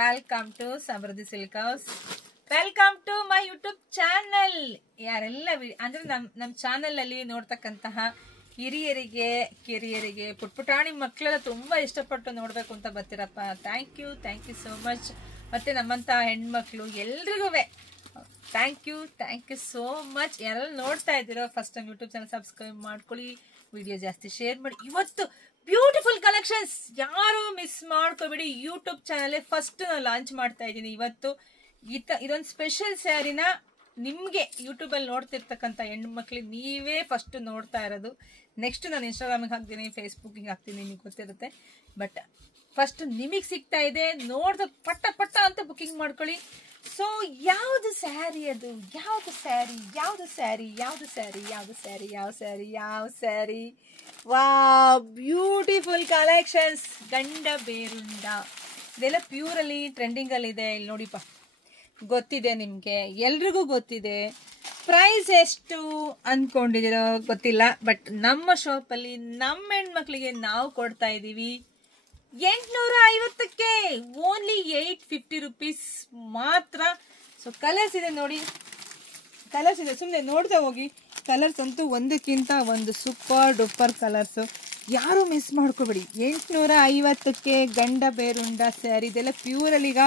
Welcome to Samruddhi silk house. Welcome to my YouTube channel. ಯಾರೆಲ್ಲ ಅಂದ್ರೆ ನಮ್ಮ ಚಾನೆಲ್ ಅಲ್ಲಿ ನೋಡ್ತಕ್ಕಂತಹ ಹಿರಿಯರಿಗೆ ಕಿರಿಯರಿಗೆ ಪುಟ್ಪುಟಾಣಿ ಮಕ್ಕಳೆಲ್ಲ ತುಂಬಾ ಇಷ್ಟಪಟ್ಟು ನೋಡ್ಬೇಕು ಅಂತ ಬರ್ತೀರಪ್ಪ. Thank you so much. ಮತ್ತೆ ನಮ್ಮಂತ ಹೆಣ್ಮಕ್ಳು ಎಲ್ರಿಗೂ ಥ್ಯಾಂಕ್ ಯು ಸೋ ಮಚ್. ಯಾರೆಲ್ಲ ನೋಡ್ತಾ ಇದ್ದೀರೋ first time YouTube channel subscribe ಮಾಡ್ಕೊಳ್ಳಿ, ವಿಡಿಯೋ ಜಾಸ್ತಿ ಶೇರ್ ಮಾಡಿ. ಇವತ್ತು ಬ್ಯೂಟಿಫುಲ್ ಕಲೆಕ್ಷನ್ಸ್ ಯಾರು ಮಿಸ್ ಮಾಡ್ಕೋಬೇಡಿ. ಯೂಟ್ಯೂಬ್ ಚಾನಲ್ ಫಸ್ಟ್ ನಾನು ಲಾಂಚ್ ಮಾಡ್ತಾ ಇದ್ದೀನಿ ಇವತ್ತು. ಇದೊಂದು ಸ್ಪೆಷಲ್ ಸ್ಯಾರಿನ ನಿಮ್ಗೆ ಯೂಟ್ಯೂಬ್ ಅಲ್ಲಿ ನೋಡ್ತಿರ್ತಕ್ಕಂಥ ಹೆಣ್ಮಕ್ಳಿಗೆ ನೀವೇ ಫಸ್ಟ್ ನೋಡ್ತಾ ಇರೋದು. ನೆಕ್ಸ್ಟ್ ನಾನು ಇನ್ಸ್ಟಾಗ್ರಾಮಿಗೆ ಹಾಕ್ತೀನಿ, ಫೇಸ್ಬುಕ್ಗೆ ಹಾಕ್ತೀನಿ, ನಿಮಗೆ ಗೊತ್ತಿರುತ್ತೆ. ಬಟ್ ಫಸ್ಟ್ ನಿಮಗೆ ಸಿಗ್ತಾ ಇದೆ, ನೋಡ್ದ ಪಟ್ಟ ಅಂತ ಬುಕಿಂಗ್ ಮಾಡ್ಕೊಳ್ಳಿ. ಸೊ ಯಾವ್ದು ಸ್ಯಾರಿ ಅದು, ಯಾವ್ದು ಸ್ಯಾರಿ ವಾವ್, ಬ್ಯೂಟಿಫುಲ್ ಕಲೆಕ್ಷನ್ಸ್. ಗಂಡ ಬೇರುಂಡ ಇದೆಲ್ಲ ಪ್ಯೂರ್ ಅಲ್ಲಿ ಟ್ರೆಂಡಿಂಗ್ ಅಲ್ಲಿ ಇದೆ. ಇಲ್ಲಿ ನೋಡಿಪ್ಪ, ಗೊತ್ತಿದೆ ನಿಮ್ಗೆ, ಎಲ್ರಿಗೂ ಗೊತ್ತಿದೆ. ಪ್ರೈಸ್ ಎಷ್ಟು ಅನ್ಕೊಂಡಿದಿರೋ ಗೊತ್ತಿಲ್ಲ, ಬಟ್ ನಮ್ಮ ಶಾಪ್ ಅಲ್ಲಿ ನಮ್ಮ ಹೆಣ್ಮಕ್ಳಿಗೆ ನಾವು ಕೊಡ್ತಾ ಇದೀವಿ 850ಕ್ಕೆ ಓನ್ಲಿ 850 ರುಪೀಸ್ ಮಾತ್ರ. ಸೊ ಕಲರ್ಸ್ ಇದೆ ನೋಡಿ, ಕಲರ್ಸ್ ಇದೆ, ಸುಮ್ಮನೆ ನೋಡ್ತಾ ಹೋಗಿ. ಕಲರ್ಸ್ ಅಂತೂ ಒಂದಕ್ಕಿಂತ ಒಂದು ಸೂಪರ್ ಡೂಪರ್ ಕಲರ್ಸು. ಯಾರು ಮಿಸ್ ಮಾಡ್ಕೋಬೇಡಿ. 850ಕ್ಕೆ ಗಂಡ ಬೇರುಂಡ ಸ್ಯಾರಿ. ಇದೆಲ್ಲ ಪ್ಯೂರಲ್ಲಿ ಈಗ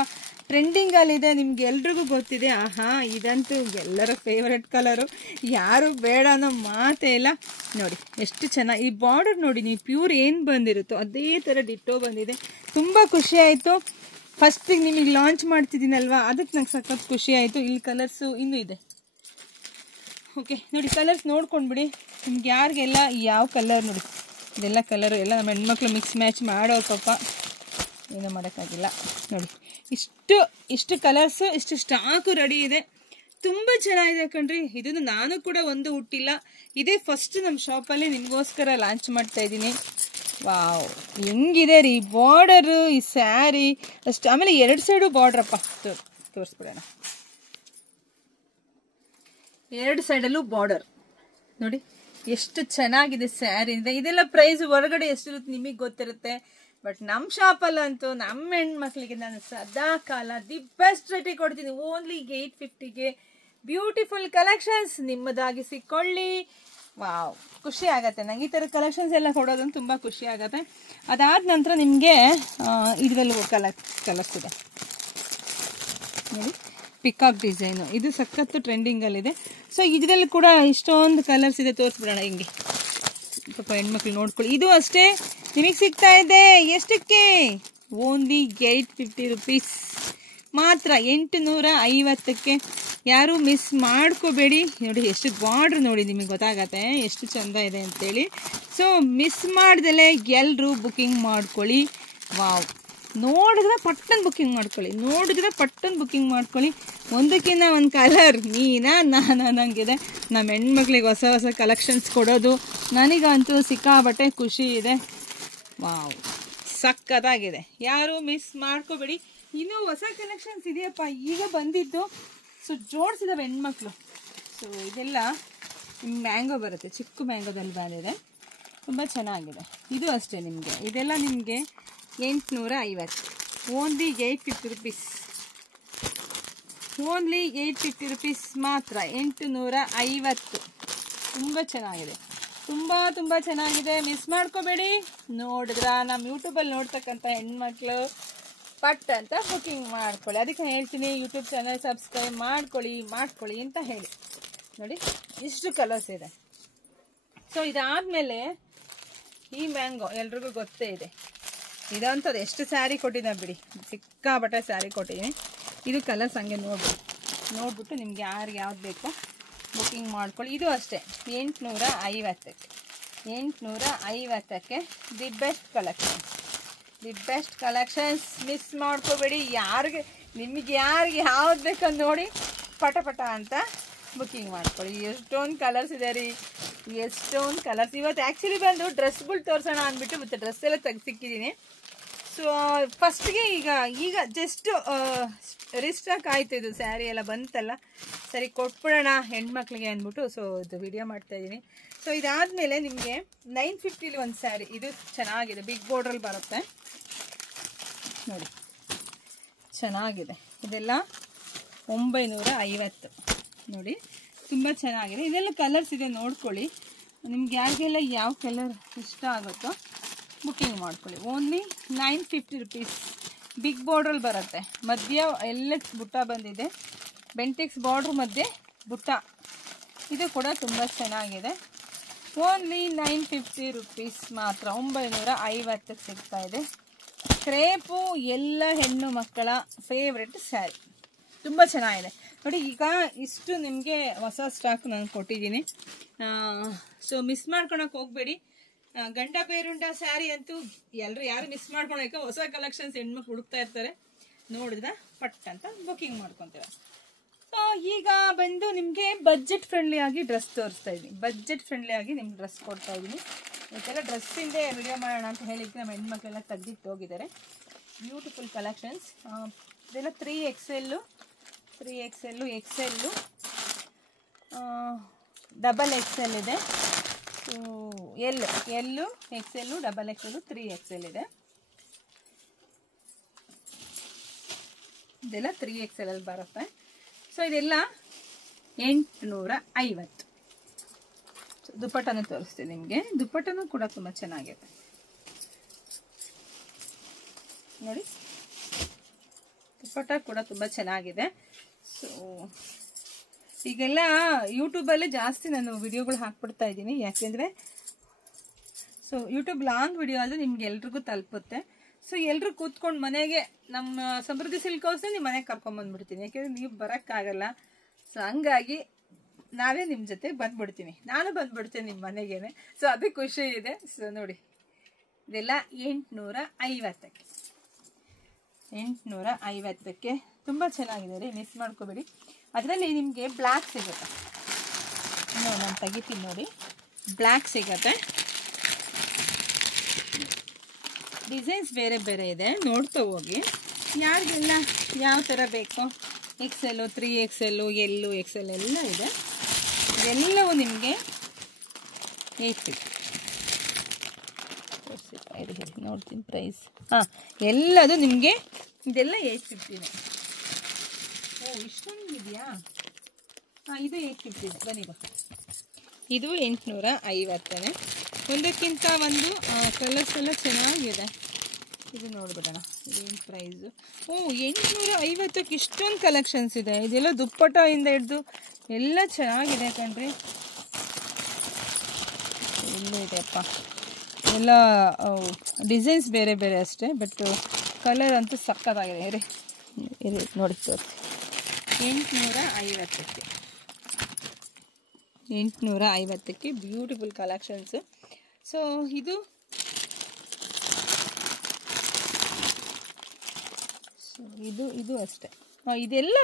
ಟ್ರೆಂಡಿಂಗ್ ಅಲ್ಲಿದೆ, ನಿಮ್ಗೆ ಎಲ್ರಿಗೂ ಗೊತ್ತಿದೆ. ಆಹಾ, ಇದಂತೂ ಎಲ್ಲರ ಫೇವ್ರೆಟ್ ಕಲರು, ಯಾರು ಬೇಡ ಅನ್ನೋ ಮಾತೇ ಇಲ್ಲ. ನೋಡಿ ಎಷ್ಟು ಚೆನ್ನಾಗಿ ಈ ಬಾರ್ಡರ್ ನೋಡಿ, ನೀವು ಪ್ಯೂರ್ ಏನು ಬಂದಿರುತ್ತೋ ಅದೇ ಥರ ಡಿಟ್ಟೋ ಬಂದಿದೆ. ತುಂಬ ಖುಷಿ ಆಯಿತು. ಫಸ್ಟಿಗೆ ನಿಮಗೆ ಲಾಂಚ್ ಮಾಡ್ತಿದ್ದೀನಲ್ವಾ, ಅದಕ್ಕೆ ನಂಗೆ ಸಖತ್ ಖುಷಿ ಆಯಿತು. ಇಲ್ಲಿ ಕಲರ್ಸು ಇನ್ನೂ ಇದೆ. ಓಕೆ ನೋಡಿ, ಕಲರ್ಸ್ ನೋಡ್ಕೊಂಡ್ಬಿಡಿ. ನಿಮ್ಗೆ ಯಾರಿಗೆಲ್ಲ ಯಾವ ಕಲರ್ ನೋಡಿ, ಇದೆಲ್ಲ ಕಲರು ಎಲ್ಲ ನಮ್ಮ ಹೆಣ್ಮಕ್ಳು ಮಿಕ್ಸ್ ಮ್ಯಾಚ್ ಮಾಡೋರು ಪಾಪ, ಏನೂ ಮಾಡೋಕ್ಕಾಗಿಲ್ಲ. ನೋಡಿ ಇಷ್ಟು ಕಲರ್ಸು, ಇಷ್ಟು ಸ್ಟಾಕು ರೆಡಿ ಇದೆ. ತುಂಬ ಚೆನ್ನಾಗಿದೆ ಕಣ್ರಿ. ಇದನ್ನು ನಾನು ಕೂಡ ಒಂದು ಹುಟ್ಟಿಲ್ಲ, ಇದೇ ಫಸ್ಟ್ ನಮ್ಮ ಶಾಪಲ್ಲಿ ನಿಮಗೋಸ್ಕರ ಲಾಂಚ್ ಮಾಡ್ತಾ ಇದ್ದೀನಿ. ವಾವ್, ಹೆಂಗಿದೆ ರೀ ಬಾರ್ಡರು, ಈ ಸ್ಯಾರಿ ಅಷ್ಟು. ಆಮೇಲೆ 2 ಸೈಡು ಬಾರ್ಡ್ರಪ್ಪ, ತೋರಿಸ್ಬಿಡೋಣ. 2 ಸೈಡಲ್ಲೂ ಬಾರ್ಡರ್ ನೋಡಿ, ಎಷ್ಟು ಚೆನ್ನಾಗಿದೆ ಸ್ಯಾರಿ ಅಂದರೆ. ಇದೆಲ್ಲ ಪ್ರೈಸ್ ಹೊರಗಡೆ ಎಷ್ಟಿರುತ್ತೆ ನಿಮಗೆ ಗೊತ್ತಿರುತ್ತೆ, ಬಟ್ ನಮ್ಮ ಶಾಪಲ್ಲಂತೂ ನಮ್ಮ ಹೆಣ್ಮಕ್ಳಿಗೆ ನಾನು ಸದಾ ಕಾಲ ದಿ ಬೆಸ್ಟ್ ರೇಟಿಗೆ ಕೊಡ್ತೀನಿ. ಓನ್ಲಿ 850ಗೆ ಬ್ಯೂಟಿಫುಲ್ ಕಲೆಕ್ಷನ್ಸ್ ನಿಮ್ಮದಾಗಿ ಸಿಕ್ಕೊಳ್ಳಿ. ವಾವ್, ಖುಷಿ ಆಗತ್ತೆ ನಂಗೆ ಈ ಥರ ಕಲೆಕ್ಷನ್ಸ್ ಎಲ್ಲ ಕೊಡೋದಂತ ತುಂಬ ಖುಷಿ ಆಗತ್ತೆ. ಅದಾದ ನಂತರ ನಿಮಗೆ ಇದರಲ್ಲೂ ಕಲರ್ಸ್ ಇದೆ ನೋಡಿ, ಪಿಕಾಕ್ ಡಿಸೈನು, ಇದು ಸಖತ್ತು ಟ್ರೆಂಡಿಂಗಲ್ಲಿದೆ. ಸೊ ಇದರಲ್ಲಿ ಕೂಡ ಇಷ್ಟೊಂದು ಕಲರ್ಸ್ ಇದೆ, ತೋರಿಸ್ಬಿಡೋಣ ಹಿಂಗೆ. ಸ್ವಲ್ಪ ಹೆಣ್ಮಕ್ಳು ನೋಡ್ಕೊಳ್ಳಿ. ಇದು ಅಷ್ಟೇ ನಿಮಗೆ ಸಿಗ್ತಾ ಇದೆ ಎಷ್ಟಕ್ಕೆ? ಓನ್ಲಿ 850 ರುಪೀಸ್ ಮಾತ್ರ, 850ಕ್ಕೆ. ಯಾರು ಮಿಸ್ ಮಾಡ್ಕೋಬೇಡಿ. ನೋಡಿ ಎಷ್ಟು ಬಾರ್ಡ್ರ್ ನೋಡಿ, ನಿಮಗೆ ಗೊತ್ತಾಗತ್ತೆ ಎಷ್ಟು ಚಂದ ಇದೆ ಅಂತೇಳಿ. ಸೊ ಮಿಸ್ ಮಾಡ್ದಲೇ ಎಲ್ಲರೂ ಬುಕ್ಕಿಂಗ್ ಮಾಡ್ಕೊಳ್ಳಿ. ವಾವ್, ನೋಡಿದ್ರೆ ಪಟ್ಟನ್ ಬುಕ್ಕಿಂಗ್ ಮಾಡ್ಕೊಳ್ಳಿ. ಒಂದಕ್ಕಿಂತ ಒಂದು ಕಲರ್ ನಾನಾ ನಂಗಿದೆ. ನಮ್ಮ ಹೆಣ್ಮಕ್ಳಿಗೆ ಹೊಸ ಕಲೆಕ್ಷನ್ಸ್ ಕೊಡೋದು ನನಗಂತೂ ಸಿಕ್ಕಾಬಟ್ಟೆ ಖುಷಿ ಇದೆ. ವಾವ್, ಸಕ್ಕತ್ತಾಗಿದೆ, ಯಾರು ಮಿಸ್ ಮಾಡ್ಕೋಬೇಡಿ. ಇನ್ನೂ ಹೊಸ ಕಲೆಕ್ಷನ್ಸ್ ಇದೆಯಪ್ಪ, ಈಗ ಬಂದಿದ್ದು. ಸೊ ಜೋಡಿಸಿದವೆ ಹೆಣ್ಮಕ್ಳು. ಸೊ ಇದೆಲ್ಲ ಮ್ಯಾಂಗೋ ಬರುತ್ತೆ, ಚಿಕ್ಕ ಮ್ಯಾಂಗೋದಲ್ಲಿ ಬಂದಿದೆ, ತುಂಬ ಚೆನ್ನಾಗಿದೆ. ಇದು ಅಷ್ಟೇ ನಿಮಗೆ, ಇದೆಲ್ಲ ನಿಮಗೆ 850, ಓನ್ಲಿ 850 ರುಪೀಸ್. ಓನ್ಲಿ 850 ರುಪೀಸ್ ಮಾತ್ರ, 850. ತುಂಬ ಚೆನ್ನಾಗಿದೆ, ತುಂಬ ಚೆನ್ನಾಗಿದೆ. ಮಿಸ್ ಮಾಡ್ಕೋಬೇಡಿ. ನೋಡಿದ್ರ ನಮ್ಮ ಯೂಟ್ಯೂಬಲ್ಲಿ ನೋಡ್ತಕ್ಕಂಥ ಹೆಣ್ಮಕ್ಳು ಪಟ್ ಅಂತ ಬುಕ್ಕಿಂಗ್ ಮಾಡ್ಕೊಳ್ಳಿ. ಅದಕ್ಕೆ ಹೇಳ್ತೀನಿ, ಯೂಟ್ಯೂಬ್ ಚಾನಲ್ ಸಬ್ಸ್ಕ್ರೈಬ್ ಮಾಡ್ಕೊಳ್ಳಿ ಅಂತ ಹೇಳಿ. ನೋಡಿ ಇಷ್ಟು ಕಲರ್ಸ್ ಇದೆ. ಸೊ ಇದಾದಮೇಲೆ ಈ ಮ್ಯಾಂಗೋ ಎಲ್ರಿಗೂ ಗೊತ್ತೇ ಇದೆ. ಇದಂಥದ್ದು ಎಷ್ಟು ಸ್ಯಾರಿ ಕೊಟ್ಟಿದ್ದೆ ಬಿಡಿ, ಸಿಕ್ಕಾಬಟ್ಟೆ ಸ್ಯಾರಿ ಕೊಟ್ಟಿದ್ದೀನಿ. ಇದು ಕಲರ್ಸ್ ಹಂಗೆ ನೋಡ್ಬಿಟ್ಟು ನಿಮ್ಗೆ ಯಾರಿಗೆ ಯಾವ್ದು ಬೇಕೋ ಬುಕ್ಕಿಂಗ್ ಮಾಡ್ಕೊಳ್ಳಿ. ಇದು ಅಷ್ಟೇ 850ಕ್ಕೆ ದಿ ಬೆಸ್ಟ್ ಕಲೆಕ್ಷನ್ಸ್. ಮಿಸ್ ಮಾಡ್ಕೋಬೇಡಿ. ನಿಮಗೆ ಯಾರಿಗೆ ಯಾವ್ದು ಬೇಕಂತ ನೋಡಿ ಪಟ ಅಂತ ಬುಕ್ಕಿಂಗ್ ಮಾಡ್ಕೊಳ್ಳಿ. ಎಷ್ಟೊಂದು ಕಲರ್ಸ್ ಇದೆ ರೀ, ಎಷ್ಟೊಂದು ಕಲರ್ಸ್. ಇವತ್ತು ಆ್ಯಕ್ಚುಲಿ ಬಂದು ಡ್ರೆಸ್ಗಳು ತೋರಿಸೋಣ ಅಂದ್ಬಿಟ್ಟು ಮತ್ತೆ ಡ್ರೆಸ್ ಎಲ್ಲ ಸಿಕ್ಕಿದ್ದೀನಿ. ಸೊ ಫಸ್ಟ್ಗೆ ಈಗ ಜಸ್ಟ್ ರಿಸ್ಟಾಕ್ ಆಯಿತು, ಇದು ಸ್ಯಾರಿ ಎಲ್ಲ ಬಂತಲ್ಲ, ಸರಿ ಕೊಟ್ಬಿಡೋಣ ಹೆಣ್ಮಕ್ಳಿಗೆ ಅಂದ್ಬಿಟ್ಟು ಸೊ ಇದು ವಿಡಿಯೋ ಮಾಡ್ತಾಯಿದ್ದೀನಿ. ಸೊ ಇದಾದಮೇಲೆ ನಿಮಗೆ 950 ಒಂದು ಸ್ಯಾರಿ, ಇದು ಚೆನ್ನಾಗಿದೆ, ಬಿಗ್ ಬಾರ್ಡ್ರಲ್ಲಿ ಬರುತ್ತೆ ನೋಡಿ. ಚೆನ್ನಾಗಿದೆ. ಇದೆಲ್ಲ 950 ನೋಡಿ, ತುಂಬ ಚೆನ್ನಾಗಿದೆ. ಇದೆಲ್ಲ ಕಲರ್ಸ್ ಇದೆ, ನೋಡ್ಕೊಳ್ಳಿ. ನಿಮ್ಗೆ ಯಾರಿಗೆಲ್ಲ ಯಾವ ಕಲರ್ ಇಷ್ಟ ಆಗುತ್ತೋ ಬುಕ್ಕಿಂಗ್ ಮಾಡ್ಕೊಳ್ಳಿ. Only 950 rupees. ಬಿಗ್ ಬಾರ್ಡ್ರಲ್ಲಿ ಬರುತ್ತೆ, ಮಧ್ಯ ಎಲ್ಲ ಬುಟ್ಟ ಬಂದಿದೆ. ಬೆಂಟೆಕ್ಸ್ ಬಾರ್ಡ್ರ್ ಮಧ್ಯೆ ಬುಟ್ಟ, ಇದು ಕೂಡ ತುಂಬ ಚೆನ್ನಾಗಿದೆ. ಓನ್ಲಿ 950 ರುಪೀಸ್ ಮಾತ್ರ, 950 ಸಿಗ್ತಾ ಇದೆ. ಕ್ರೇಪು ಎಲ್ಲ ಹೆಣ್ಣು ಮಕ್ಕಳ ಫೇವ್ರೆಟ್ ಸ್ಯಾರಿ, ತುಂಬ ಚೆನ್ನಾಗಿದೆ ನೋಡಿ. ಈಗ ಇಷ್ಟು ನಿಮಗೆ ಹೊಸ ಸ್ಟಾಕ್ ನಾನು ಕೊಟ್ಟಿದ್ದೀನಿ, ಸೊ ಮಿಸ್ ಮಾಡ್ಕೊಳಕ್ಕೆ ಹೋಗಬೇಡಿ. ಗಂಡ ಬೇರುಂಡ ಸ್ಯಾರಿ ಅಂತೂ ಯಾರು ಮಿಸ್ ಮಾಡ್ಕೊಳಕ್ಕೆ, ಹೊಸ ಕಲೆಕ್ಷನ್ಸ್ ಹೆಣ್ಮಕ್ಳು ಹುಡುಕ್ತಾ ಇರ್ತಾರೆ. ನೋಡಿದ್ರೆ ಪಟ್ ಅಂತ ಬುಕ್ಕಿಂಗ್ ಮಾಡ್ಕೊತೀರ. ಸೊ ಈಗ ಬಂದು ನಿಮಗೆ ಬಜೆಟ್ ಫ್ರೆಂಡ್ಲಿ ಆಗಿ ಡ್ರೆಸ್ ತೋರಿಸ್ತಾ ಇದ್ದೀನಿ. ಬಜೆಟ್ ಫ್ರೆಂಡ್ಲಿ ಆಗಿ ನಿಮ್ಗೆ ಡ್ರೆಸ್ ಕೊಡ್ತಾ ಇದ್ದೀನಿ. ಇವತ್ತೆಲ್ಲ ಡ್ರೆಸ್ಸಿಂದೇ ವಿಡಿಯೋ ಮಾಡೋಣ ಅಂತ ಹೇಳಿದ್ರೆ ನಮ್ಮ ಹೆಣ್ಮಕ್ಳೆಲ್ಲ ತೆಗ್ದಿಟ್ಟು ಹೋಗಿದ್ದಾರೆ. Beautiful collections. ಇದೆಲ್ಲ 3XL, XL, ಡಬಲ್ XL ಇದೆ. So L, XL, double XL, 3XL ಇದೆ. ಇದೆಲ್ಲ 3XL ಅಲ್ಲಿ ಬರುತ್ತೆ. ಸೊ ಇದೆಲ್ಲ 850. ದುಪ್ಪಟ್ಟನೂ ತೋರಿಸ್ತೀನಿ ನಿಮಗೆ. ದುಪ್ಪಟ್ಟನೂ ಕೂಡ ತುಂಬ ಚೆನ್ನಾಗಿದೆ ನೋಡಿ, ದುಪ್ಪಟ್ಟ ಕೂಡ ತುಂಬ ಚೆನ್ನಾಗಿದೆ. ಸೊ ಈಗೆಲ್ಲ ಯೂಟ್ಯೂಬಲ್ಲಿ ಜಾಸ್ತಿ ನಾನು ವಿಡಿಯೋಗಳು ಹಾಕ್ಬಿಡ್ತಾ ಇದ್ದೀನಿ, ಯಾಕೆಂದರೆ ಸೊ ಯೂಟ್ಯೂಬ್ ಲಾಂಗ್ ವಿಡಿಯೋ ಆದರೆ ನಿಮ್ಗೆ ಎಲ್ರಿಗೂ ತಲುಪುತ್ತೆ. ಸೊ ಎಲ್ಲರೂ ಕೂತ್ಕೊಂಡು ಮನೆಗೆ ನಮ್ಮ ಸಮೃದ್ಧಿ ಸಿಲ್ಕ್ ಹೌಸ್ನ ನಿಮ್ಮ ಮನೆಗೆ ಕರ್ಕೊಂಬಂದ್ಬಿಡ್ತೀನಿ, ಯಾಕೆಂದರೆ ನೀವು ಬರೋಕ್ಕಾಗಲ್ಲ. ಸೊ ಹಂಗಾಗಿ ನಾವೇ ನಿಮ್ಮ ಜೊತೆ ಬಂದ್ಬಿಡ್ತೀನಿ, ನಾನು ಬಂದ್ಬಿಡ್ತೀನಿ ನಿಮ್ಮ ಮನೆಗೇನೆ. ಸೊ ಅದು ಖುಷಿ ಇದೆ. ಸೊ ನೋಡಿ, ಇದೆಲ್ಲ 850ಕ್ಕೆ ತುಂಬ ಚೆನ್ನಾಗಿದೆ ರೀ, ಮಿಸ್ ಮಾಡ್ಕೋಬೇಡಿ. ಅದರಲ್ಲಿ ನಿಮಗೆ ಬ್ಲ್ಯಾಕ್ ಸಿಗುತ್ತೆ. ನಾನು ತೆಗಿತೀನಿ ನೋಡಿ, ಬ್ಲ್ಯಾಕ್ ಸಿಗುತ್ತೆ. ಡಿಸೈನ್ಸ್ ಬೇರೆ ಬೇರೆ ಇದೆ, ನೋಡ್ತಾ ಹೋಗಿ. ಯಾರಿಗೆಲ್ಲ ಯಾವ ಥರ ಬೇಕೋ, XL, 3XL, L, XL ಎಲ್ಲ ಇದೆ. ಎಲ್ಲವೂ ನಿಮಗೆ 850 ನೋಡ್ತೀನಿ ಪ್ರೈಸ್. ಹಾಂ, ಎಲ್ಲದು ನಿಮಗೆ ಇದೆಲ್ಲ 850ನೇ. ಓ, ಇಷ್ಟೊಂದು ಇದೆಯಾ? ಹಾಂ, ಇದು 850 ಬನ್ನಿ. ಇದು 850ನೇ. ಒಂದಕ್ಕಿಂತ ಒಂದು ಕಲರ್ಸ್ ಎಲ್ಲ ಚೆನ್ನಾಗಿದೆ. ಇದು ನೋಡ್ಬಿಡೋಣ, ಇದೇನು ಪ್ರೈಸು. ಓ, 850ಕ್ಕೆ ಇಷ್ಟೊಂದು ಕಲೆಕ್ಷನ್ಸ್ ಇದೆ. ಇದೆಲ್ಲ ದುಪ್ಪಟ್ಟದಿಂದ ಹಿಡಿದು ಎಲ್ಲ ಚೆನ್ನಾಗಿದೆ ಕಣ್ರಿ. ಎಲ್ಲೂ ಇದೆಯಪ್ಪ, ಎಲ್ಲ ಡಿಸೈನ್ಸ್ ಬೇರೆ ಬೇರೆ ಅಷ್ಟೇ, ಬಟ್ ಕಲರ್ ಅಂತೂ ಸಕ್ಕತ್ತಾಗಿದೆ. ಇರಿ ನೋಡಿ ತೋರಿಸಿ. 850ಕ್ಕೆ ಬ್ಯೂಟಿಫುಲ್ ಕಲೆಕ್ಷನ್ಸು. ಸೊ ಇದು ಇದು ಅಷ್ಟೇ. ಇದೆಲ್ಲ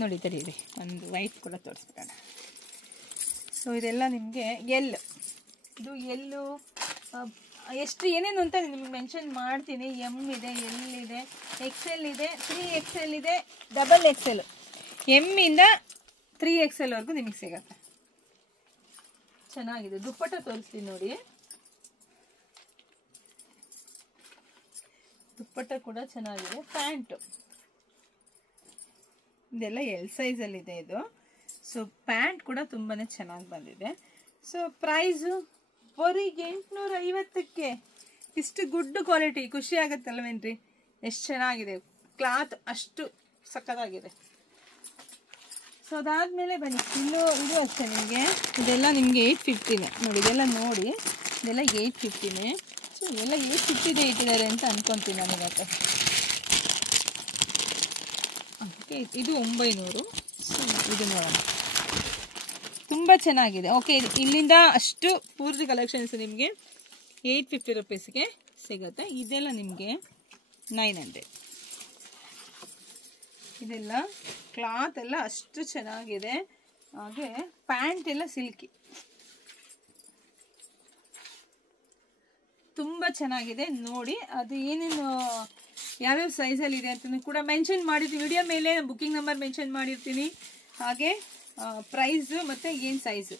ನೋಡಿ, ತಡೀರಿ, ಒಂದು ವೈಟ್ ಕೂಡ ತೋರಿಸ್ಬಿಡೋಣ. ಸೊ ಇದೆಲ್ಲ ನಿಮಗೆ ಇದು ಎಲ್ಲು ಎಷ್ಟು ಏನೇನು ಅಂತ ನಿಮ್ಗೆ ಮೆನ್ಷನ್ ಮಾಡ್ತೀನಿ. M ಇದೆ, L ಇದೆ, XL ಇದೆ, 3XL ಇದೆ, ಡಬಲ್ XL. M ಇಂದ 3XL ವರೆಗೂ ನಿಮಗೆ ಸಿಗತ್ತೆ. ಚೆನ್ನಾಗಿದೆ. ದುಪ್ಪಟ್ಟ ತೋರಿಸ್ತೀನಿ ನೋಡಿ, ದುಪ್ಪಟ್ಟ ಕೂಡ ಚೆನ್ನಾಗಿದೆ. ಪ್ಯಾಂಟು ಇದೆಲ್ಲ L ಸೈಜಲ್ಲಿದೆ ಇದು. ಸೊ ಪ್ಯಾಂಟ್ ಕೂಡ ತುಂಬಾ ಚೆನ್ನಾಗಿ ಬಂದಿದೆ. ಸೊ ಪ್ರೈಸು ಬರೀ 850ಕ್ಕೆ. ಇಷ್ಟು ಗುಡ್ ಕ್ವಾಲಿಟಿ, ಖುಷಿ ಆಗುತ್ತಲ್ವೇನ್ರಿ? ಎಷ್ಟು ಚೆನ್ನಾಗಿದೆ ಕ್ಲಾತ್, ಅಷ್ಟು ಸಕ್ಕತ್ತಾಗಿದೆ. ಸೊ ಅದಾದಮೇಲೆ ಬನ್ನಿ, ಇದು ಅಷ್ಟೇ ನಿಮಗೆ. ಇದೆಲ್ಲ ನಿಮಗೆ 850ನೇ ನೋಡಿ. ಇದೆಲ್ಲ ನೋಡಿ, ಇದೆಲ್ಲ 850ನೇ. ಸೊ ಎಲ್ಲ 850ದೇ ಇಟ್ಟಿದ್ದಾರೆ ಅಂತ ಅನ್ಕೊತೀನಿ ನಾನು ಇವತ್ತು. ಓಕೆ, ಇದು 900. ಸೊ ಇದು ನೋಡೋಣ, ತುಂಬ ಚೆನ್ನಾಗಿದೆ. ಓಕೆ, ಇಲ್ಲಿಂದ ಅಷ್ಟು ಪೂರ್ತಿ ಕಲೆಕ್ಷನ್ಸ್ ನಿಮಗೆ 850 ರುಪೀಸ್ಗೆ ಸಿಗುತ್ತೆ. ಇದೆಲ್ಲ ನಿಮಗೆ 900. ಇದೆಲ್ಲ ಕ್ಲಾತ್ ಎಲ್ಲ ಅಷ್ಟು ಚೆನ್ನಾಗಿದೆ. ಹಾಗೆ ಪ್ಯಾಂಟ್ ಎಲ್ಲ ಸಿಲ್ಕಿ, ತುಂಬ ಚೆನ್ನಾಗಿದೆ ನೋಡಿ. ಅದು ಏನೇನು ಯಾವ್ಯಾವ ಸೈಜಲ್ಲಿ ಇದೆ ಅಂತ ಕೂಡ ಮೆನ್ಷನ್ ಮಾಡಿರ್ತೀನಿ ವಿಡಿಯೋ ಮೇಲೆ. ಬುಕ್ಕಿಂಗ್ ನಂಬರ್ ಮೆನ್ಷನ್ ಮಾಡಿರ್ತೀನಿ, ಹಾಗೆ ಪ್ರೈಸು ಮತ್ತು ಏನು ಸೈಜು.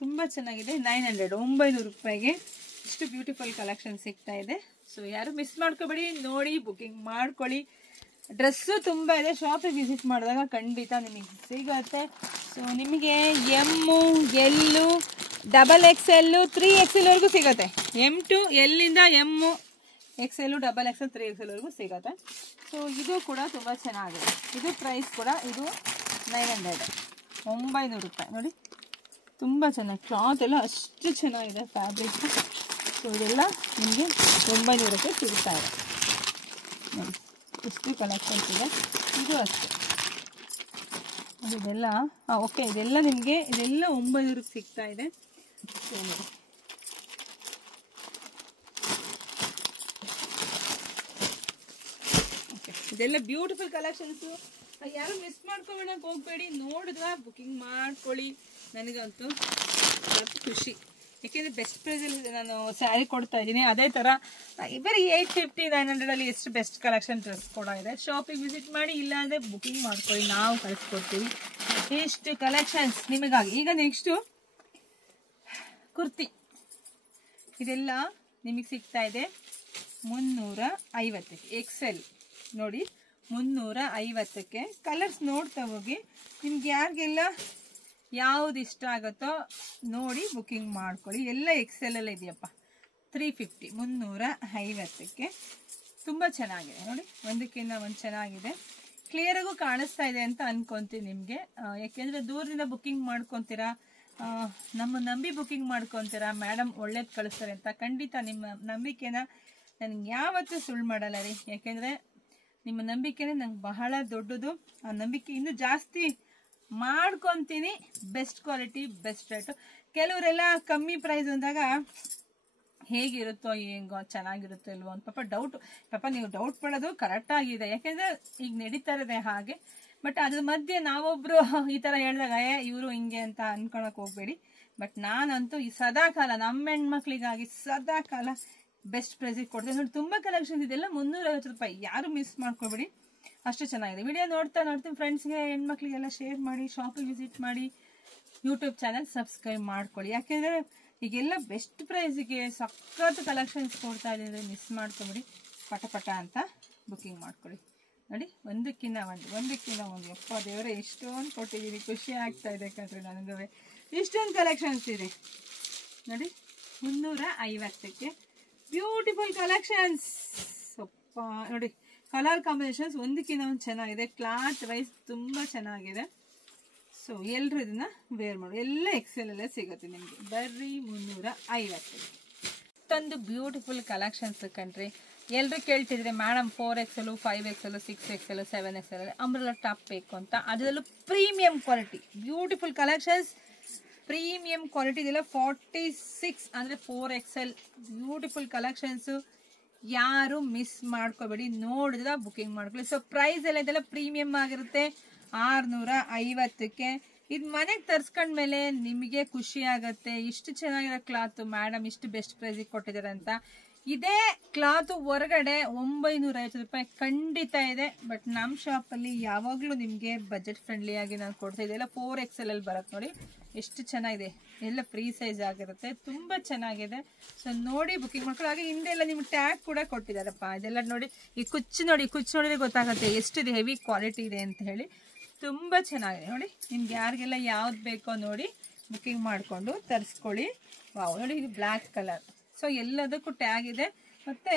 ತುಂಬ ಚೆನ್ನಾಗಿದೆ. 900 ರೂಪಾಯಿಗೆ ಇಷ್ಟು ಬ್ಯೂಟಿಫುಲ್ ಕಲೆಕ್ಷನ್ ಸಿಗ್ತಾ ಇದೆ. ಸೊ ಯಾರು ಮಿಸ್ ಮಾಡ್ಕೋಬೇಡಿ, ನೋಡಿ ಬುಕ್ಕಿಂಗ್ ಮಾಡ್ಕೊಳ್ಳಿ. ಡ್ರೆಸ್ಸು ತುಂಬ ಇದೆ, ಶಾಪಿಗೆ ವಿಸಿಟ್ ಮಾಡಿದಾಗ ಖಂಡಿತ ನಿಮಗೆ ಸಿಗುತ್ತೆ. ಸೊ ನಿಮಗೆ ಎಮ್ಮು, ಎಲ್ಲು, XXL, 3XL ವರೆಗೂ ಸಿಗುತ್ತೆ. M2 ಎಲ್ಲಿಂದ ಎಮ್ಮು, XL, XXL, 3XL ವರೆಗೂ ಸಿಗುತ್ತೆ. ಸೊ ಇದು ಕೂಡ ತುಂಬ ಚೆನ್ನಾಗಿದೆ. ಇದು ಪ್ರೈಸ್ ಕೂಡ ಇದು 900 ರೂಪಾಯಿ. ನೋಡಿ ತುಂಬ ಚೆನ್ನಾಗಿ, ಕ್ಲಾತ್ ಎಲ್ಲ ಅಷ್ಟು ಚೆನ್ನಾಗಿದೆ ಫ್ಯಾಬ್ರಿಕ್. ಸೊ ಇದೆಲ್ಲ ನಿಮಗೆ 900ಕ್ಕೆ ಸಿಗ್ತಾ ಇದೆ. ನೋಡಿ ಎಷ್ಟು ಕಲೆಕ್ಷನ್ಸ್ ಇದೆ. ಇದು ಅಷ್ಟೇ, ಇದೆಲ್ಲ ಓಕೆ, ಇದೆಲ್ಲ ನಿಮಗೆ ಇದೆಲ್ಲ 900ಕ್ಕೆ ಸಿಗ್ತಾ ಇದೆ. ಸೊ ನೋಡಿ ಓಕೆ, ಇದೆಲ್ಲ ಬ್ಯೂಟಿಫುಲ್ ಕಲೆಕ್ಷನ್ಸು. ಯಾರು ಮಿಸ್ ಮಾಡ್ಕೊಬೇಡಕ್ಕೆ ಹೋಗಬೇಡಿ, ನೋಡಿದ್ರೆ ಬುಕ್ಕಿಂಗ್ ಮಾಡ್ಕೊಳ್ಳಿ. ನನಗಂತೂ ಖುಷಿ, ಯಾಕೆಂದರೆ ಬೆಸ್ಟ್ ಪ್ರೈಸಲ್ಲಿ ನಾನು ಸ್ಯಾರಿ ಕೊಡ್ತಾ ಇದ್ದೀನಿ. ಅದೇ ಥರ ಬರೀ 850, 900ಅಲ್ಲಿ ಎಷ್ಟು ಬೆಸ್ಟ್ ಕಲೆಕ್ಷನ್ ಡ್ರೆಸ್ ಕೂಡ ಇದೆ. ಶಾಪಿಗೆ ವಿಸಿಟ್ ಮಾಡಿ, ಇಲ್ಲಾಂದರೆ ಬುಕ್ಕಿಂಗ್ ಮಾಡ್ಕೊಳ್ಳಿ, ನಾವು ಕಳಿಸ್ಕೊಡ್ತೀವಿ. ಎಷ್ಟು ಕಲೆಕ್ಷನ್ಸ್ ನಿಮಗಾಗಿ. ಈಗ ನೆಕ್ಸ್ಟು ಕುರ್ತಿ, ಇದೆಲ್ಲ ನಿಮಗೆ ಸಿಗ್ತಾ ಇದೆ 350 XL. ನೋಡಿ 350ಕ್ಕೆ. ಕಲರ್ಸ್ ನೋಡ್ತಾ ಹೋಗಿ, ನಿಮ್ಗೆ ಯಾರಿಗೆಲ್ಲ ಯಾವ್ದು ಇಷ್ಟ ಆಗುತ್ತೋ ನೋಡಿ ಬುಕ್ಕಿಂಗ್ ಮಾಡ್ಕೊಳ್ಳಿ. ಎಲ್ಲ XL ಎಲ್ಲ ಇದೆಯಪ್ಪ. 350, 350ಕ್ಕೆ ತುಂಬ ಚೆನ್ನಾಗಿದೆ. ನೋಡಿ ಒಂದಕ್ಕಿಂತ ಒಂದು ಚೆನ್ನಾಗಿದೆ. ಕ್ಲಿಯರಾಗೂ ಕಾಣಿಸ್ತಾ ಇದೆ ಅಂತ ಅನ್ಕೊಂತೀನಿ ನಿಮಗೆ. ಯಾಕೆಂದರೆ ದೂರದಿಂದ ಬುಕ್ಕಿಂಗ್ ಮಾಡ್ಕೊತೀರಾ, ನಮ್ಮ ನಂಬಿ ಬುಕ್ಕಿಂಗ್ ಮಾಡ್ಕೊತೀರಾ, ಮೇಡಮ್ ಒಳ್ಳೇದು ಕಳಿಸ್ತಾರೆ ಅಂತ. ಖಂಡಿತ ನಿಮ್ಮ ನಂಬಿಕೆನ ನನಗೆ ಯಾವತ್ತೂ ಸುಳ್ಳು ಮಾಡಲ್ಲ ರೀ. ಯಾಕೆಂದರೆ ನಿಮ್ಮ ನಂಬಿಕೆನೇ ನಂಗೆ ಬಹಳ ದೊಡ್ಡದು. ಆ ನಂಬಿಕೆ ಇನ್ನೂ ಜಾಸ್ತಿ ಮಾಡ್ಕೊತೀನಿ. Best quality, best rate. ಕೆಲವರೆಲ್ಲ ಕಮ್ಮಿ ಪ್ರೈಸ್ ಅಂದಾಗ ಹೇಗಿರುತ್ತೋ ಹೆಂಗೋ, ಚೆನ್ನಾಗಿರುತ್ತೋ ಇಲ್ವೋ ಅಂತ ಪಾಪ ನೀವು ಡೌಟ್ ಪಡೋದು ಕರೆಕ್ಟಾಗಿದೆ. ಯಾಕೆಂದರೆ ಈಗ ನಡೀತಾ ಇರೋದೆ ಹಾಗೆ. ಬಟ್ ಅದ್ರ ಮಧ್ಯೆ ನಾವೊಬ್ರು ಈ ಥರ ಹೇಳಿದಾಗ ಇವರು ಹಿಂಗೆ ಅಂತ ಅನ್ಕೊಳಕ್ಕೆ ಹೋಗ್ಬೇಡಿ. ಬಟ್ ನಾನಂತೂ ಈ ಸದಾಕಾಲ ನಮ್ಮ ಹೆಣ್ಮಕ್ಳಿಗಾಗಿ ಸದಾಕಾಲ ಬೆಸ್ಟ್ ಪ್ರೈಸಿಗೆ ಕೊಡ್ತೀನಿ. ನೋಡಿ ತುಂಬ ಕಲೆಕ್ಷನ್ಸ್ ಇದೆಲ್ಲ 350 ರೂಪಾಯಿ. ಯಾರು ಮಿಸ್ ಮಾಡ್ಕೊಬೇಡಿ, ಅಷ್ಟು ಚೆನ್ನಾಗಿದೆ. ವಿಡಿಯೋ ನೋಡ್ತೀನಿ ಫ್ರೆಂಡ್ಸ್ಗೆ, ಹೆಣ್ಮಕ್ಳಿಗೆಲ್ಲ ಶೇರ್ ಮಾಡಿ, ಶಾಪಿಗೆ ವಿಸಿಟ್ ಮಾಡಿ, ಯೂಟ್ಯೂಬ್ ಚಾನಲ್ ಸಬ್ಸ್ಕ್ರೈಬ್ ಮಾಡ್ಕೊಳ್ಳಿ. ಯಾಕೆಂದರೆ ಈಗೆಲ್ಲ ಬೆಸ್ಟ್ ಪ್ರೈಸಿಗೆ ಸಖತ್ ಕಲೆಕ್ಷನ್ಸ್ ಕೊಡ್ತಾ ಇದ್ದೀವಿ. ಮಿಸ್ ಮಾಡ್ಕೊಬೇಡಿ, ಪಟ ಅಂತ ಬುಕ್ಕಿಂಗ್ ಮಾಡ್ಕೊಳ್ಳಿ. ನೋಡಿ ಒಂದಕ್ಕಿಂತ ಒಂದು ಯಪ್ಪ ದೇವರೇ, ಎಷ್ಟೊಂದು ಕೊಟ್ಟಿದ್ದೀವಿ. ಖುಷಿ ಆಗ್ತಾ ಇದೆ ಕಣ್ರಿ ನನಗೂ. ಇಷ್ಟೊಂದು ಕಲೆಕ್ಷನ್ಸ್ ಇದೆ ನೋಡಿ 350ಕ್ಕೆ. ಬ್ಯೂಟಿಫುಲ್ ಕಲೆಕ್ಷನ್ಸ್ ಸ್ವಲ್ಪ ನೋಡಿ. ಕಲರ್ ಕಾಂಬಿನೇಷನ್ಸ್ ಒಂದಕ್ಕಿಂತ ಒಂದು ಚೆನ್ನಾಗಿದೆ. ಕ್ಲಾತ್ ವೈಸ್ ತುಂಬ ಚೆನ್ನಾಗಿದೆ. ಸೊ ಎಲ್ಲರೂ ಇದನ್ನು ವೇರ್ ಮಾಡಿ. ಎಲ್ಲ XL ಅಲ್ಲೇ ಸಿಗುತ್ತೆ ನಿಮಗೆ. ಬರ್ರಿ 350. ಇಷ್ಟೊಂದು ಬ್ಯೂಟಿಫುಲ್ ಕಲೆಕ್ಷನ್ಸ್ ಕಣ್ರಿ. ಎಲ್ಲರೂ ಕೇಳ್ತಿದ್ರೆ madam 4XL, 5XL, 6XL, 7XL umbrella top ಬೇಕು ಅಂತ. ಅದರಲ್ಲೂ premium quality beautiful collections, premium quality. ಇದೆಲ್ಲ 46 ಅಂದರೆ 4XL ಬ್ಯೂಟಿಫುಲ್ ಕಲೆಕ್ಷನ್ಸು. ಯಾರು ಮಿಸ್ ಮಾಡ್ಕೋಬೇಡಿ, ನೋಡಿದ್ರೆ ಬುಕ್ಕಿಂಗ್ ಮಾಡ್ಕೊಳ್ಳಿ. ಸೊ ಪ್ರೈಸ್ ಎಲ್ಲ ಇದೆಲ್ಲ ಪ್ರೀಮಿಯಂ ಆಗಿರುತ್ತೆ. 650ಕ್ಕೆ. ಇದು ಮನೆಗೆ ತರಿಸ್ಕೊಂಡ್ಮೇಲೆ ನಿಮಗೆ ಖುಷಿ ಆಗುತ್ತೆ. ಇಷ್ಟು ಚೆನ್ನಾಗಿರೋ ಕ್ಲಾತು ಮೇಡಮ್ ಇಷ್ಟು ಬೆಸ್ಟ್ ಪ್ರೈಸಿಗೆ ಕೊಟ್ಟಿದ್ದಾರೆ ಅಂತ. ಇದೇ ಕ್ಲಾತು ಹೊರಗಡೆ 950 ರೂಪಾಯಿ ಖಂಡಿತ ಇದೆ. ಬಟ್ ನಮ್ಮ ಶಾಪಲ್ಲಿ ಯಾವಾಗಲೂ ನಿಮಗೆ ಬಜೆಟ್ ಫ್ರೆಂಡ್ಲಿ ಆಗಿ ನಾನು ಕೊಡ್ತಾ ಇದ್ದೆ. ಎಲ್ಲ 4XL ಅಲ್ಲಿ ಬರುತ್ತೆ ನೋಡಿ, ಎಷ್ಟು ಚೆನ್ನಾಗಿದೆ. ಎಲ್ಲ ಫ್ರೀ ಸೈಜ್ ಆಗಿರುತ್ತೆ, ತುಂಬ ಚೆನ್ನಾಗಿದೆ. ಸೊ ನೋಡಿ ಬುಕ್ಕಿಂಗ್ ಮಾಡ್ಕೊಳ್ಳಿ. ಹಾಗೆ ಹಿಂದೆ ಎಲ್ಲ ನಿಮ್ಗೆ ಟ್ಯಾಗ್ ಕೂಡ ಕೊಟ್ಟಿದ್ದಾರಪ್ಪ. ಇದೆಲ್ಲ ನೋಡಿ, ಈ ಕುಚ್ಚು ನೋಡಿದ್ರೆ ಗೊತ್ತಾಗುತ್ತೆ ಎಷ್ಟಿದೆ, ಹೆವಿ ಕ್ವಾಲಿಟಿ ಇದೆ ಅಂತ ಹೇಳಿ. ತುಂಬ ಚೆನ್ನಾಗಿದೆ ನೋಡಿ. ನಿಮ್ಗೆ ಯಾರಿಗೆಲ್ಲ ಯಾವ್ದು ಬೇಕೋ ನೋಡಿ ಬುಕ್ಕಿಂಗ್ ಮಾಡಿಕೊಂಡು ತರಿಸ್ಕೊಳ್ಳಿ. ವಾವ್ ನೋಡಿ, ಇದು ಬ್ಲ್ಯಾಕ್ ಕಲರ್. ಸೊ ಎಲ್ಲದಕ್ಕೂ ಟ್ಯಾಗ್ ಇದೆ, ಮತ್ತು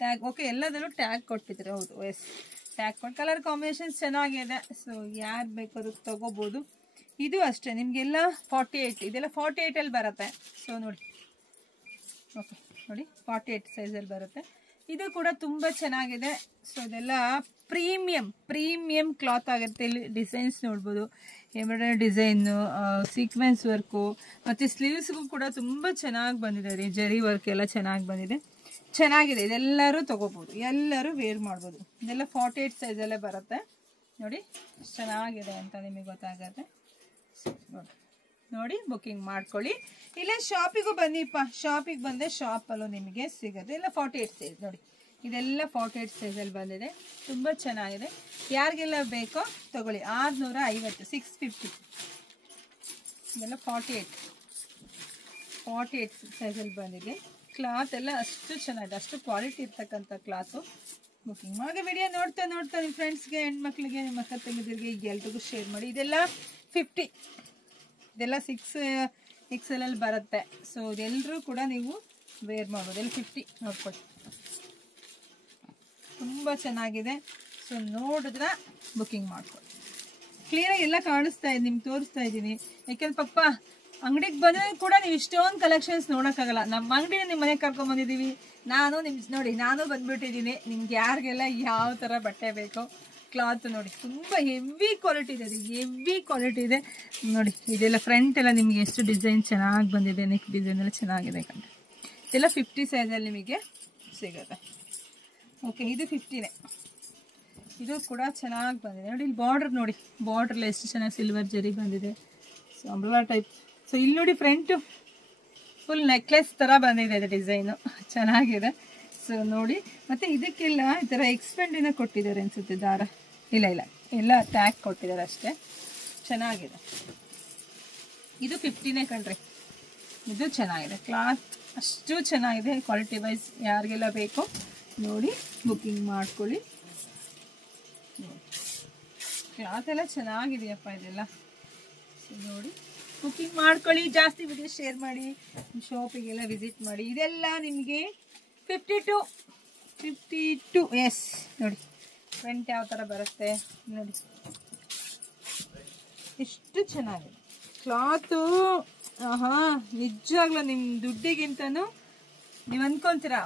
ಟ್ಯಾಗ್ ಓಕೆ ಎಲ್ಲದರಲ್ಲೂ ಟ್ಯಾಗ್ ಕೊಟ್ಟಿದ್ದಾರೆ. ಹೌದು, ಎಸ್ ಟ್ಯಾಗ್ ಕೊಟ್ಟು. ಕಲರ್ ಕಾಂಬಿನೇಷನ್ಸ್ ಚೆನ್ನಾಗಿದೆ. ಸೊ ಯಾರು ಬೇಕಾದ್ರೂ ತೊಗೋಬೋದು. ಇದು ಅಷ್ಟೇ ನಿಮಗೆಲ್ಲ 48, ಇದೆಲ್ಲ 48ಅಲ್ಲಿ ಬರುತ್ತೆ. ಸೊ ನೋಡಿ, ಓಕೆ ನೋಡಿ 48 ಸೈಜಲ್ಲಿ ಬರುತ್ತೆ. ಇದು ಕೂಡ ತುಂಬ ಚೆನ್ನಾಗಿದೆ. ಸೊ ಇದೆಲ್ಲ ಪ್ರೀಮಿಯಂ ಕ್ಲಾತ್ ಆಗುತ್ತೆ. ಇಲ್ಲಿ ಡಿಸೈನ್ಸ್ ನೋಡ್ಬೋದು, ಎಂಬ್ರಾಯ್ಡರಿ ಡಿಸೈನು, ಸೀಕ್ವೆನ್ಸ್ ವರ್ಕು, ಮತ್ತು ಸ್ಲೀವ್ಸ್ಗೂ ಕೂಡ ತುಂಬ ಚೆನ್ನಾಗಿ ಬಂದಿದೆ ರೀ. ಜರಿ ವರ್ಕ್ ಎಲ್ಲ ಚೆನ್ನಾಗಿ ಬಂದಿದೆ, ಚೆನ್ನಾಗಿದೆ. ಇದೆಲ್ಲರೂ ತೊಗೋಬೋದು, ಎಲ್ಲರೂ ವೇರ್ ಮಾಡ್ಬೋದು. ಇದೆಲ್ಲ 48 ಸೈಜಲ್ಲೇ ಬರುತ್ತೆ. ನೋಡಿ ಚೆನ್ನಾಗಿದೆ ಅಂತ ನಿಮಗೆ ಗೊತ್ತಾಗುತ್ತೆ. ನೋಡಿ ಬುಕ್ಕಿಂಗ್ ಮಾಡ್ಕೊಳ್ಳಿ. ಇಲ್ಲೇ ಶಾಪಿಗೂ ಬನ್ನಿಪ್ಪ, ಶಾಪಿಗೆ ಬಂದರೆ ಶಾಪಲ್ಲೂ ನಿಮಗೆ ಸಿಗುತ್ತೆ. ಎಲ್ಲ 48 ಸೈಜ್ ನೋಡಿ, ಇದೆಲ್ಲ 48 ಸೈಜಲ್ಲಿ ಬಂದಿದೆ. ತುಂಬ ಚೆನ್ನಾಗಿದೆ. ಯಾರಿಗೆಲ್ಲ ಬೇಕೋ ತಗೊಳ್ಳಿ. 650, 650. ಇದೆಲ್ಲ 48 ಸೈಜಲ್ಲಿ ಬಂದಿದೆ. ಕ್ಲಾತ್ ಎಲ್ಲ ಅಷ್ಟು ಚೆನ್ನಾಗಿದೆ, ಅಷ್ಟು ಕ್ವಾಲಿಟಿ ಇರ್ತಕ್ಕಂಥ ಕ್ಲಾತು. ಬುಕಿಂಗ್ ಮಾಡಿ ವಿಡಿಯೋ ನೋಡ್ತಾ ನೋಡ್ತಾ ನಿಮ್ಮ ಫ್ರೆಂಡ್ಸ್ಗೆ, ಹೆಣ್ಮಕ್ಳಿಗೆ, ನಿಮ್ಮ ಅಕ್ಕ ತಂಗಿದಿರಿಗೆ ಎಲ್ರಿಗೂ ಶೇರ್ ಮಾಡಿ. ಇದೆಲ್ಲ 50, ಇದೆಲ್ಲ 6XL ಬರುತ್ತೆ. ಸೊ ಇದೆಲ್ಲರೂ ಕೂಡ ನೀವು ವೇರ್ ಮಾಡ್ಬೋದು. ಎಲ್ಲ 50 ನೋಡ್ಕೊಳ್ಳಿ, ತುಂಬ ಚೆನ್ನಾಗಿದೆ. ಸೊ ನೋಡಿದ್ರೆ ಬುಕಿಂಗ್ ಮಾಡ್ಕೊಳ್ಳಿ. ಕ್ಲಿಯರಾಗಿ ಎಲ್ಲ ಕಾಣಿಸ್ತಾ ಇದೆ, ನಿಮ್ಗೆ ತೋರಿಸ್ತಾ ಇದ್ದೀನಿ. ಯಾಕೆಂದ್ರೆ ಪಪ್ಪ ಅಂಗಡಿಗೆ ಬಂದರೆ ಕೂಡ ನೀವು ಇಷ್ಟೊಂದು ಕಲೆಕ್ಷನ್ಸ್ ನೋಡೋಕ್ಕಾಗಲ್ಲ. ನಮ್ಮ ಅಂಗಡಿನ ನಿಮ್ಮ ಮನೆಗೆ ಕರ್ಕೊಂಡ್ಬಂದಿದ್ದೀವಿ. ನಾನು ನೋಡಿ, ನಾನು ಬಂದ್ಬಿಟ್ಟಿದ್ದೀನಿ. ನಿಮ್ಗೆ ಯಾರಿಗೆಲ್ಲ ಯಾವ ಥರ ಬಟ್ಟೆ ಬೇಕೋ ಕ್ಲಾತ್ ನೋಡಿ, ತುಂಬ ಹೆವಿ ಕ್ವಾಲಿಟಿ ಇದೆ. ಅದು ಹೆವಿ ಕ್ವಾಲಿಟಿ ಇದೆ ನೋಡಿ. ಇದೆಲ್ಲ ಫ್ರಂಟ್ ಎಲ್ಲ ನಿಮಗೆ ಎಷ್ಟು ಡಿಸೈನ್ ಚೆನ್ನಾಗಿ ಬಂದಿದೆ, ನೆಕ್ ಡಿಸೈನ್ ಎಲ್ಲ ಚೆನ್ನಾಗಿದೆ ಕಂಡ್ರೆ. ಇದೆಲ್ಲ 50 ಸೈಜಲ್ಲಿ ನಿಮಗೆ ಸಿಗುತ್ತೆ. ಓಕೆ, ಇದು 50ನೇ. ಇದು ಕೂಡ ಚೆನ್ನಾಗಿ ಬಂದಿದೆ ನೋಡಿ. ಇಲ್ಲಿ ಬಾರ್ಡರ್ ನೋಡಿ, ಬಾರ್ಡ್ರೆಲ್ಲ ಎಷ್ಟು ಚೆನ್ನಾಗಿ ಸಿಲ್ವರ್ ಜರಿ ಬಂದಿದೆ. So umbrella type. ಸೊ ಇಲ್ಲಿ ನೋಡಿ, ಫ್ರಂಟು ಫುಲ್ ನೆಕ್ಲೆಸ್ ಥರ ಬಂದಿದೆ. ಇದು ಡಿಸೈನು ಚೆನ್ನಾಗಿದೆ. ಸೊ ನೋಡಿ, ಮತ್ತು ಇದಕ್ಕೆಲ್ಲ ಈ ಥರ ಎಕ್ಸ್ಪೆಂಡಿನ ಕೊಟ್ಟಿದ್ದಾರೆ ಅನಿಸುತ್ತೆ. ದಾರ ಇಲ್ಲ ಎಲ್ಲ ಟ್ಯಾಗ್ ಕೊಟ್ಟಿದ್ದಾರೆ ಅಷ್ಟೇ. ಚೆನ್ನಾಗಿದೆ. ಇದು 50ನೇ ಕಣ್ರಿ. ಇದು ಚೆನ್ನಾಗಿದೆ. ಕ್ಲಾತ್ ಅಷ್ಟು ಚೆನ್ನಾಗಿದೆ. ಕ್ವಾಲಿಟಿ ವೈಸ್ ಯಾರಿಗೆಲ್ಲ ಬೇಕೋ ನೋಡಿ ಬುಕ್ಕಿಂಗ್ ಮಾಡ್ಕೊಳ್ಳಿ. ಕ್ಲಾತ್ ಎಲ್ಲ ಚೆನ್ನಾಗಿದೆಯಪ್ಪ ಇದೆಲ್ಲ. ಸೊ ನೋಡಿ ಬುಕ್ಕಿಂಗ್ ಮಾಡ್ಕೊಳ್ಳಿ. ಜಾಸ್ತಿ ವಿಡಿಯೋ ಶೇರ್ ಮಾಡಿ, ಶಾಪಿಗೆಲ್ಲ ವಿಸಿಟ್ ಮಾಡಿ. ಇದೆಲ್ಲ ನಿಮಗೆ 52 ಎಸ್ ನೋಡಿ. ಫ್ರಂಟ್ ಯಾವ ಥರ ಬರುತ್ತೆ ನೋಡಿ, ಎಷ್ಟು ಚೆನ್ನಾಗಿದೆ ಕ್ಲಾತು. ನಿಜವಾಗ್ಲೂ ನಿಮ್ಮ ದುಡ್ಡಿಗಿಂತನೂ ನೀವು ಅಂದ್ಕೊತೀರಾ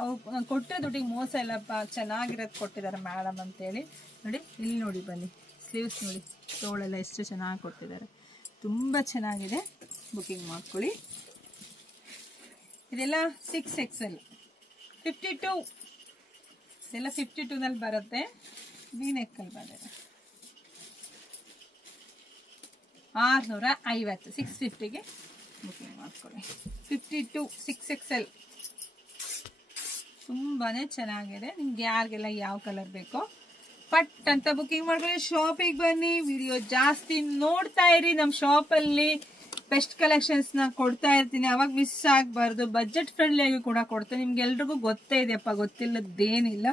ಕೊಟ್ಟ ದುಡ್ಡಿಗೆ ಮೋಸ ಇಲ್ಲಪ್ಪ, ಚೆನ್ನಾಗಿರೋದು ಕೊಟ್ಟಿದ್ದಾರೆ ಮೇಡಮ್ ಅಂತೇಳಿ. ನೋಡಿ ಇಲ್ಲಿ ನೋಡಿ, ಬನ್ನಿ ಸ್ಲೀವ್ಸ್ ನೋಡಿ, ತೋಳೆಲ್ಲ ಎಷ್ಟು ಚೆನ್ನಾಗಿ ಕೊಟ್ಟಿದ್ದಾರೆ. ತುಂಬ ಚೆನ್ನಾಗಿದೆ. ಬುಕ್ಕಿಂಗ್ ಮಾಡ್ಕೊಳ್ಳಿ. ಇದೆಲ್ಲ 6XL 52. ಇದೆಲ್ಲ 52ನಲ್ಲಿ ಬರುತ್ತೆ. ವಿ ನೆಕ್ಕಲ್ಲಿ ಬಂದಿದೆ. 650, 650ಗೆ ಬುಕ್ಕಿಂಗ್ ಮಾಡ್ಕೊಳ್ಳಿ. 52 6XL ತುಂಬಾ ಚೆನ್ನಾಗಿದೆ. ನಿಮ್ಗೆ ಯಾರಿಗೆಲ್ಲ ಯಾವ ಕಲರ್ ಬೇಕೋ ಪಟ್ ಅಂತ ಬುಕ್ಕಿಂಗ್ ಮಾಡ್ಕೊಳ್ಳಿ. ಶಾಪಿಗೆ ಬನ್ನಿ, ವಿಡಿಯೋ ಜಾಸ್ತಿ ನೋಡ್ತಾ ಇರಿ. ನಮ್ಮ ಶಾಪಲ್ಲಿ ಬೆಸ್ಟ್ ಕಲೆಕ್ಷನ್ಸ್ನ ಕೊಡ್ತಾ ಇರ್ತೀನಿ, ಅವಾಗ ಮಿಸ್ ಆಗಬಾರ್ದು. ಬಜೆಟ್ ಫ್ರೆಂಡ್ಲಿ ಆಗಿ ಕೂಡ ಕೊಡ್ತೇನೆ. ನಿಮ್ಗೆಲ್ರಿಗೂ ಗೊತ್ತೇ ಇದೆಯಪ್ಪ, ಗೊತ್ತಿಲ್ಲದೇನಿಲ್ಲ.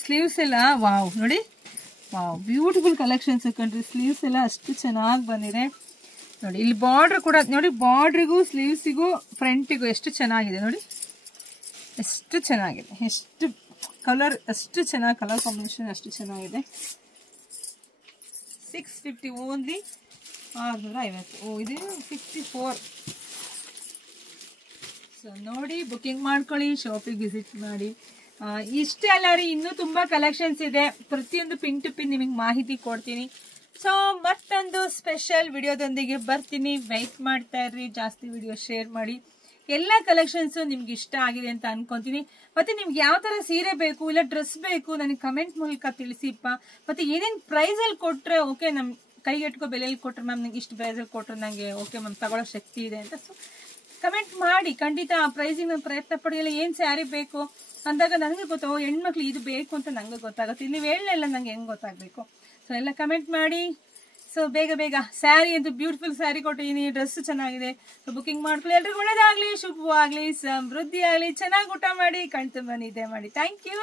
ಸ್ಲೀವ್ಸ್ ಎಲ್ಲ ವಾವ್ ನೋಡಿ, ವಾವ್ ಬ್ಯೂಟಿಫುಲ್ ಕಲೆಕ್ಷನ್ಸ್ ಕಂಡ್ರಿ. ಸ್ಲೀವ್ಸ್ ಎಲ್ಲ ಅಷ್ಟು ಚೆನ್ನಾಗಿ ಬಂದಿದೆ ನೋಡಿ. ಇಲ್ಲಿ ಬಾರ್ಡ್ರ್ ಕೂಡ ನೋಡಿ, ಬಾರ್ಡ್ರಿಗೂ ಸ್ಲೀವ್ಸಿಗೂ ಫ್ರಂಟಿಗೂ ಎಷ್ಟು ಚೆನ್ನಾಗಿದೆ ನೋಡಿ, ಎಷ್ಟು ಚೆನ್ನಾಗಿದೆ. ಎಷ್ಟು ಕಲರ್, ಅಷ್ಟು ಚೆನ್ನಾಗಿ ಕಲರ್ ಕಾಂಬಿನೇಷನ್ ಅಷ್ಟು ಚೆನ್ನಾಗಿದೆ. 650 ಓನ್ಲಿ 650. ಓ ಇದು 54. ಸೊ ನೋಡಿ ಬುಕ್ಕಿಂಗ್ ಮಾಡ್ಕೊಳ್ಳಿ, ಶಾಪಿಗೆ ವಿಸಿಟ್ ಮಾಡಿ. ಇಷ್ಟೇ ಅಲ್ಲ ರೀ, ಇನ್ನೂ ತುಂಬ ಕಲೆಕ್ಷನ್ಸ್ ಇದೆ. ಪ್ರತಿಯೊಂದು ಪಿನ್ ಟು ಪಿನ್ ನಿಮಗೆ ಮಾಹಿತಿ ಕೊಡ್ತೀನಿ. ಸೊ ಮತ್ತೊಂದು ಸ್ಪೆಷಲ್ ವಿಡಿಯೋದೊಂದಿಗೆ ಬರ್ತೀನಿ. ವೆಯ್ಟ್ ಮಾಡ್ತಾ ಇರ್ರಿ, ಜಾಸ್ತಿ ವಿಡಿಯೋ ಶೇರ್ ಮಾಡಿ. ಎಲ್ಲ ಕಲೆಕ್ಷನ್ಸು ನಿಮ್ಗೆ ಇಷ್ಟ ಆಗಿದೆ ಅಂತ ಅನ್ಕೊಂತೀನಿ. ಮತ್ತೆ ನಿಮ್ಗೆ ಯಾವ ಥರ ಸೀರೆ ಬೇಕು ಇಲ್ಲ ಡ್ರೆಸ್ ಬೇಕು ನನಗೆ ಕಮೆಂಟ್ ಮೂಲಕ ತಿಳಿಸಿಪ್ಪ. ಮತ್ತೆ ಏನೇನು ಪ್ರೈಸಲ್ಲಿ ಕೊಟ್ಟರೆ ಓಕೆ, ನಮ್ಮ ಕೈಗೆಟ್ಕೋ ಬೆಲೆಯಲ್ಲಿ ಕೊಟ್ಟರೆ ಮ್ಯಾಮ್ ನಂಗೆ ಇಷ್ಟು ಪ್ರೈಸಲ್ಲಿ ಕೊಟ್ಟರೆ ನನಗೆ ಓಕೆ ಮ್ಯಾಮ್ ತಗೊಳ್ಳೋ ಶಕ್ತಿ ಇದೆ ಅಂತ. ಸೊ ಕಮೆಂಟ್ ಮಾಡಿ, ಖಂಡಿತ ಆ ಪ್ರೈಸಿಗೆ ನಾನು ಪ್ರಯತ್ನ ಪಡೆಯಲ್ಲ. ಏನು ಸ್ಯಾರಿ ಬೇಕು ಅಂದಾಗ ನನಗೆ ಗೊತ್ತೋ, ಹೆಣ್ಮಕ್ಳು ಇದು ಬೇಕು ಅಂತ ನನಗೆ ಗೊತ್ತಾಗುತ್ತೆ. ನೀವು ಹೇಳಲಿಲ್ಲ ನಂಗೆ ಹೆಂಗೆ ಗೊತ್ತಾಗಬೇಕು. ಸೊ ಎಲ್ಲ ಕಮೆಂಟ್ ಮಾಡಿ. ಸೊ ಬೇಗ ಬೇಗ ಸ್ಯಾರಿ ಅಂತೂ ಬ್ಯೂಟಿಫುಲ್ ಸ್ಯಾರಿ ಕೊಟ್ಟಿದ್ದೀನಿ, ಡ್ರೆಸ್ ಚೆನ್ನಾಗಿದೆ. ಸೊ ಬುಕ್ಕಿಂಗ್ ಮಾಡ್ಕೊಳ್ಳಿ. ಎಲ್ರಿಗೂ ಒಳ್ಳೇದಾಗಲಿ, ಶುಭವಾಗಲಿ, ಸಮೃದ್ಧಿ ಆಗಲಿ, ಚೆನ್ನಾಗಿ ಊಟ ಮಾಡಿ, ಕಣ್ತುಂಬ ನಿದ್ದೆ ಮಾಡಿ. Thank you.